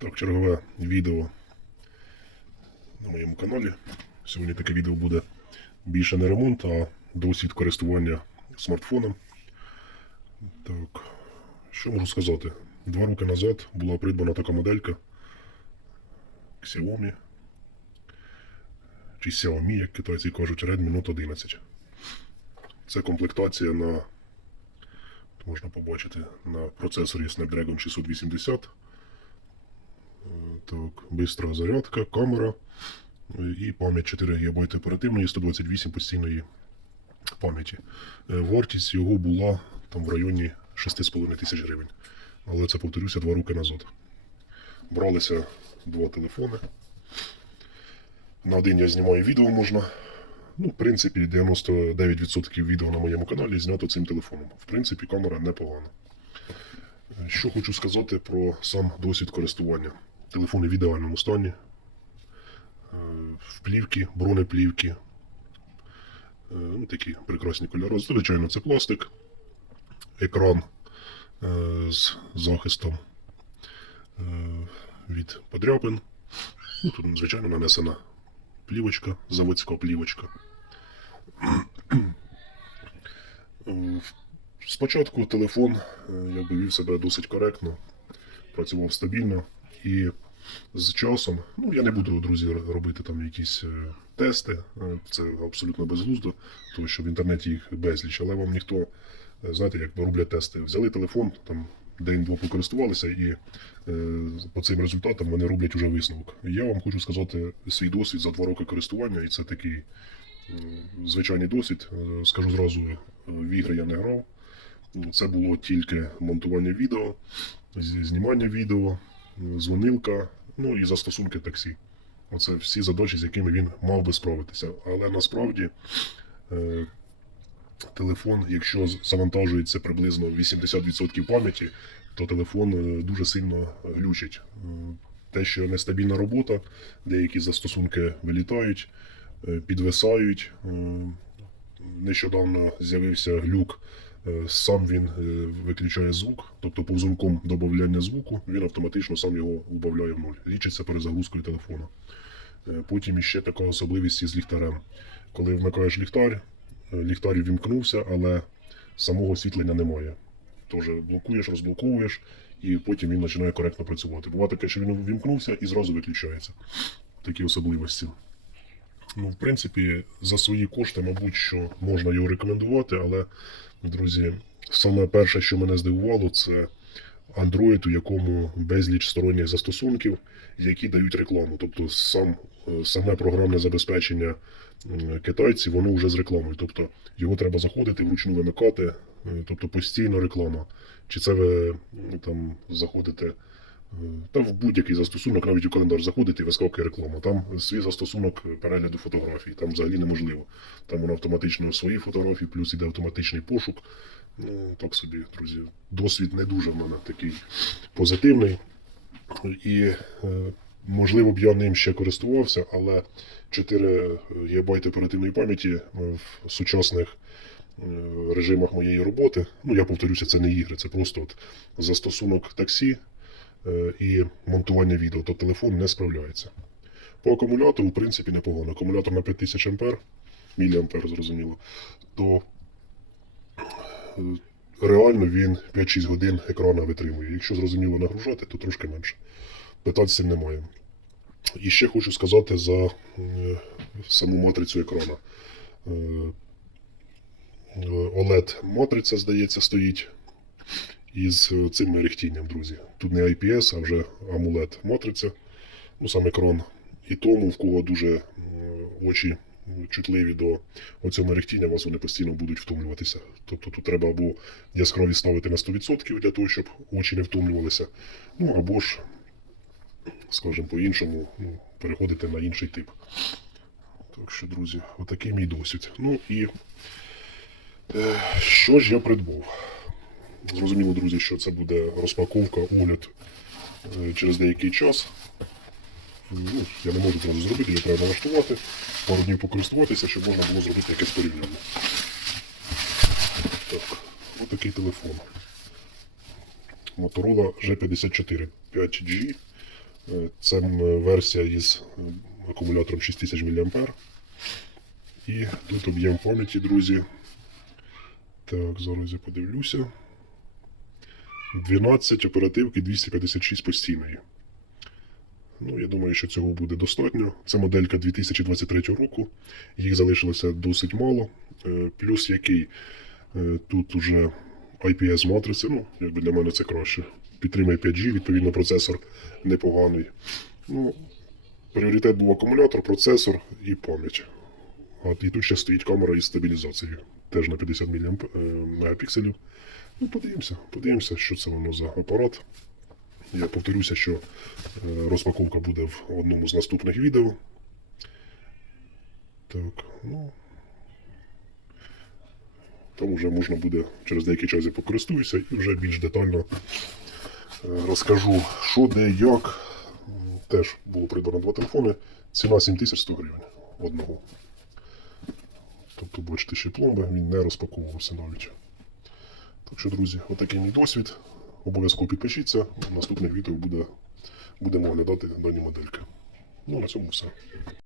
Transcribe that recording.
Так, чергове відео на моєму каналі. Сьогодні таке відео буде більше не ремонт, а досвід користування смартфоном. Так, що можу сказати? Два роки назад була придбана така моделька Xiaomi. Чи Xiaomi, як китайці кажуть, Redmi Note 11. Це комплектація на, можна побачити, на процесорі Snapdragon 680. Так, бистра зарядка, камера і пам'ять 4 ГБ оперативної, 128 постійної пам'яті. Е, Вартість його була там в районі 6,5 тисяч гривень. Але це, повторюся, два роки назад. Бралися два телефони. На один я знімаю відео можна. Ну, в принципі, 99% відео на моєму каналі знято цим телефоном. В принципі, камера непогана. Е, Що хочу сказати про сам досвід користування. Телефон в ідеальному стані. Е, В плівки, бронеплівки. Е, Ну, такі прекрасні кольори. Звичайно, це пластик. Екран е, з захистом е, від подряпин. Ну, тут, звичайно, нанесена плівочка, заводська плівочка. Е, Спочатку телефон е, якби вів себе досить коректно, працював стабільно і з часом, ну я не буду, друзі, робити там якісь е, тести, е, це абсолютно безглуздо, тому що в інтернеті їх безліч, але вам ніхто, е, знаєте, як роблять тести. Взяли телефон, там день-два покористувалися, і по цим результатам вони роблять уже висновок. Я вам хочу сказати свій досвід за два роки користування, і це такий звичайний досвід. Скажу зразу, в ігри я не грав. Це було тільки монтування відео, знімання відео, дзвонилка, ну і застосунки таксі. Оце всі задачі, з якими він мав би справитися. Але насправді е, телефон, якщо завантажується приблизно 80% пам'яті, то телефон е, дуже сильно глючить. Е, Те, що нестабільна робота, деякі застосунки вилітають, е, підвисають. Е, Нещодавно з'явився глюк. Е, Сам він е, виключає звук, тобто повзунком додавання звуку, він автоматично сам його убавляє в нуль. Лічиться перезагрузкою телефону. Е, Потім іще така особливість із ліхтарем. Коли вмикаєш ліхтар, ліхтар вімкнувся, але самого освітлення немає. Тож блокуєш, розблоковуєш, і потім він починає коректно працювати. Буває таке, що він вімкнувся і зразу виключається. Такі особливості. Ну, в принципі, за свої кошти, мабуть, що можна його рекомендувати, але, друзі, саме перше, що мене здивувало, це Android, у якому безліч сторонніх застосунків, які дають рекламу. Тобто сам, е, саме програмне забезпечення китайців, воно вже з рекламою. Тобто його треба заходити, вручну вимикати, е, тобто постійно реклама. Чи це ви там заходите та в будь-який застосунок, навіть у календар заходите і вискакує реклама. Там свій застосунок перегляду фотографій, там взагалі неможливо. Там воно автоматично свої фотографії, плюс іде автоматичний пошук. Ну, так собі, друзі. Досвід не дуже в мене такий позитивний. І, е, можливо, б я ним ще користувався, але 4 ГБ оперативної пам'яті е, в сучасних е, режимах моєї роботи. Ну, я повторюся, це не ігри, це просто от застосунок таксі е, і монтування відео, то телефон не справляється. По акумулятору, в принципі, непогано. Акумулятор на 5000 ампер, міліампер, зрозуміло, то е, реально він 5-6 годин екрана витримує. Якщо зрозуміло нагружати, то трошки менше. Питань з цим немає. І ще хочу сказати за е, саму матрицю екрана. Е, OLED-матриця, здається, стоїть із цим мерехтінням, друзі. Тут не IPS, а вже AMOLED матриця. Ну, сам екран. І тому, в кого дуже очі чутливі до оцього мерехтіння, вас вони постійно будуть втомлюватися. Тобто тут треба або яскравість ставити на 100% для того, щоб очі не втомлювалися. Ну або ж, скажімо, по-іншому, ну, переходити на інший тип. Так що, друзі, отакий мій досвід. Ну і е, що ж я придбав? Зрозуміло, друзі, що це буде розпаковка, огляд е, через деякий час. Ну, я не можу зразу зробити, його треба налаштувати, пару днів покористуватися, щоб можна було зробити якесь порівняння. Так, ось такий телефон. Motorola G54 5G Е, Це версія із акумулятором 6000 мА. І тут об'єм пам'яті, друзі. Так, зараз я подивлюся. 12 оперативки 256 постійної. Ну, я думаю, що цього буде достатньо. Це моделька 2023 року. Їх залишилося досить мало. Е, Плюс який е, тут уже IPS матриця, ну, якби для мене це краще. Підтримує 5G, відповідно, процесор непоганий. Ну, пріоритет був акумулятор, процесор і пам'ять. От, і тут ще стоїть камера із стабілізацією. Теж на 50 міліамп... е, мегапікселів. Ну, подивимося, подивимося, що це воно за апарат. Я повторюся, що е, розпаковка буде в одному з наступних відео. Так, ну. Там вже можна буде через деякий час я покористуюся і вже більш детально е, розкажу, що, де, як. Теж було придбано два телефони. Ціна 7100 гривень одного. Тобто, бачите, ще пломби, він не розпаковувався навіть. Так що, друзі, отакий мій досвід. Обов'язково підпишіться. В наступних відео буде, будемо оглядати дані модельки. Ну, на цьому все.